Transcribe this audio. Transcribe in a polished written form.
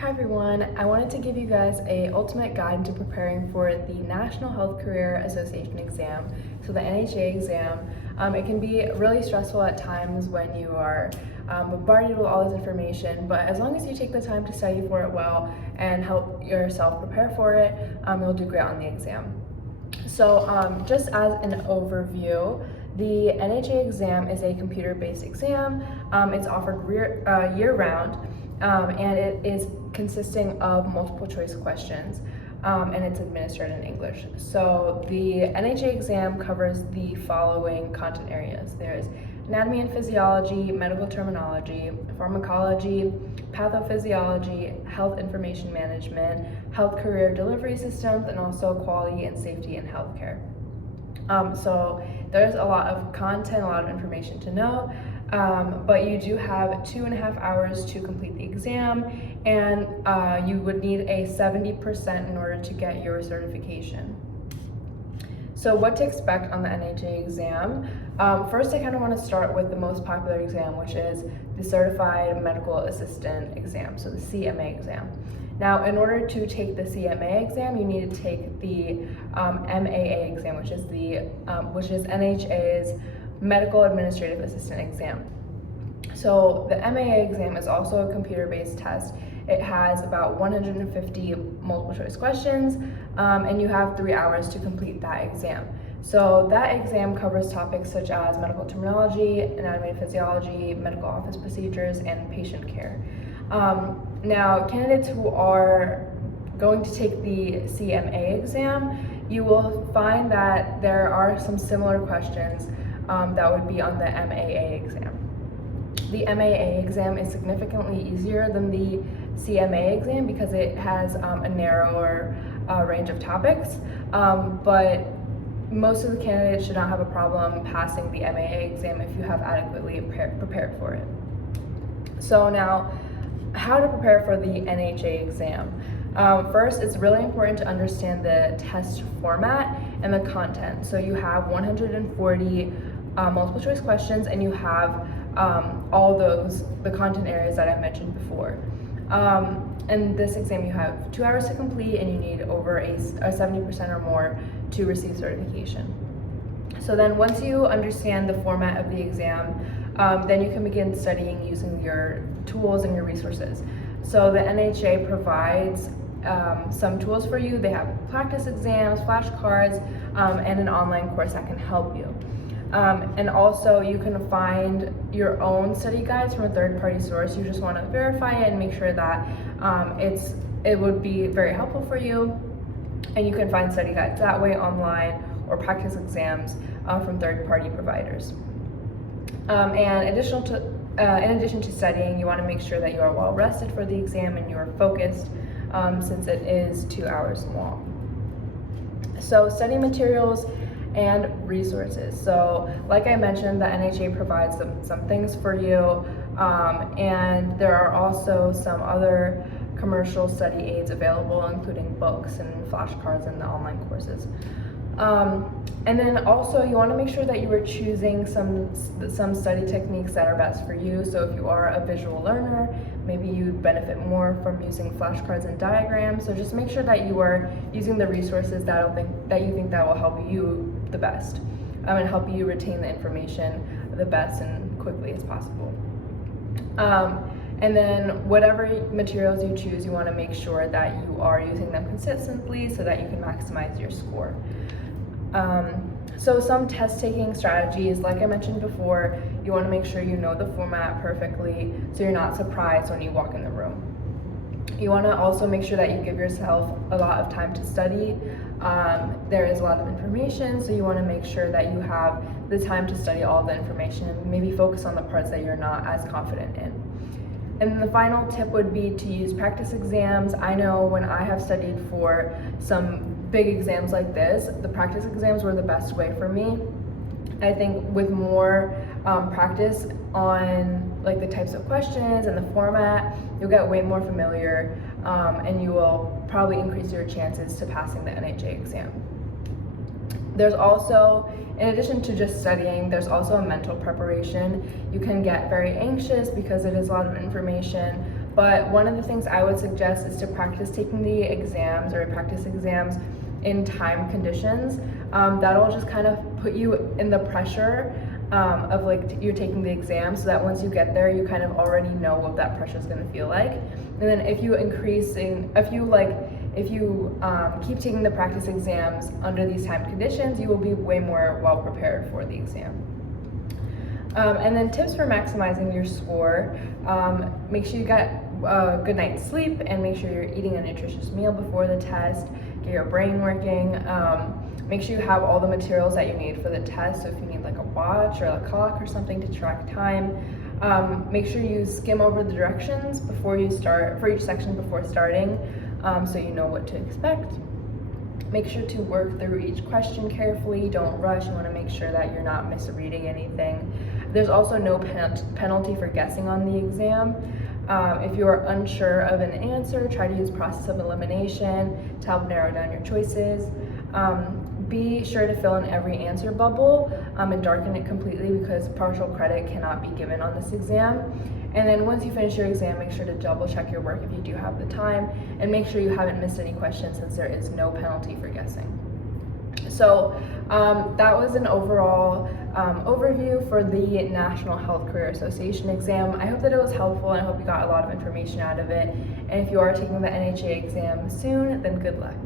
Hi everyone, I wanted to give you guys a ultimate guide into preparing for the National Health Career Association exam, so the NHA exam. It can be really stressful at times when you are bombarded with all this information, but as long as you take the time to study for it well and help yourself prepare for it, you'll do great on the exam. So just as an overview, the NHA exam is a computer-based exam. It's offered year-round, and it is consisting of multiple choice questions, and it's administered in English. So the NHA exam covers the following content areas. There's anatomy and physiology, medical terminology, pharmacology, pathophysiology, health information management, health career delivery systems, and also quality and safety in healthcare. So there's a lot of content, a lot of information to know, but you do have 2.5 hours to complete the exam, and you would need a 70% in order to get your certification. So what to expect on the NHA exam? First, I kind of want to start with the most popular exam, which is the Certified Medical Assistant exam, so the CMA exam. Now, in order to take the CMA exam, you need to take the MAA exam, which is NHA's Medical Administrative Assistant exam. So the MAA exam is also a computer-based test. It has about 150 multiple choice questions, and you have 3 hours to complete that exam. So that exam covers topics such as medical terminology, anatomy and physiology, medical office procedures, and patient care. Now, candidates who are going to take the CMA exam, you will find that there are some similar questions that would be on the MAA exam. The MAA exam is significantly easier than the CMA exam because it has a narrower range of topics, but most of the candidates should not have a problem passing the MAA exam if you have adequately prepared for it. So now, how to prepare for the NHA exam. First, it's really important to understand the test format and the content. So you have 140 multiple choice questions, and you have all the content areas that I mentioned before. In this exam, you have 2 hours to complete, and you need over a 70% or more to receive certification. So then once you understand the format of the exam, then you can begin studying using your tools and your resources. So the NHA provides some tools for you. They have practice exams, flashcards, and an online course that can help you. And also you can find your own study guides from a third-party source. You just want to verify it and make sure that it would be very helpful for you. And you can find study guides that way online, or practice exams from third-party providers. And in addition to studying, you want to make sure that you are well rested for the exam and you are focused, since it is 2 hours long. So study materials and resources. So like I mentioned, the NHA provides some things for you, and there are also some other commercial study aids available, including books and flashcards and the online courses. And then also you want to make sure that you are choosing some study techniques that are best for you. So if you are a visual learner, maybe you'd benefit more from using flashcards and diagrams. So just make sure that you are using the resources that you think that will help you the best, and help you retain the information the best and quickly as possible. And then whatever materials you choose, you want to make sure that you are using them consistently so that you can maximize your score. So some test taking strategies, like I mentioned before, you want to make sure you know the format perfectly so you're not surprised when you walk in the room. You want to also make sure that you give yourself a lot of time to study. There is a lot of information, so you want to make sure that you have the time to study all the information and maybe focus on the parts that you're not as confident in. And the final tip would be to use practice exams. I know when I have studied for some big exams like this, the practice exams were the best way for me. I think with more practice on like the types of questions and the format, you'll get way more familiar, and you will probably increase your chances to passing the NHA exam. There's also, in addition to just studying, there's also a mental preparation. You can get very anxious because it is a lot of information, but one of the things I would suggest is to practice taking the exams or practice exams in time conditions. That'll just kind of put you in the pressure of like you're taking the exam, so that once you get there, you kind of already know what that pressure is going to feel like. And then if you keep taking the practice exams under these time conditions, you will be way more well prepared for the exam. And then tips for maximizing your score: make sure you get a good night's sleep, and make sure you're eating a nutritious meal before the test. Get your brain working. Make sure you have all the materials that you need for the test. So if you need like a watch or a clock or something to track time, make sure you skim over the directions before you start, for each section before starting, so you know what to expect. Make sure to work through each question carefully. Don't rush. You want to make sure that you're not misreading anything. There's also no penalty for guessing on the exam. If you are unsure of an answer, try to use process of elimination to help narrow down your choices. Be sure to fill in every answer bubble and darken it completely, because partial credit cannot be given on this exam. And then once you finish your exam, make sure to double check your work if you do have the time, and make sure you haven't missed any questions, since there is no penalty for guessing. So that was an overall overview for the National Health Career Association exam. I hope that it was helpful, and I hope you got a lot of information out of it. And if you are taking the NHA exam soon, then good luck.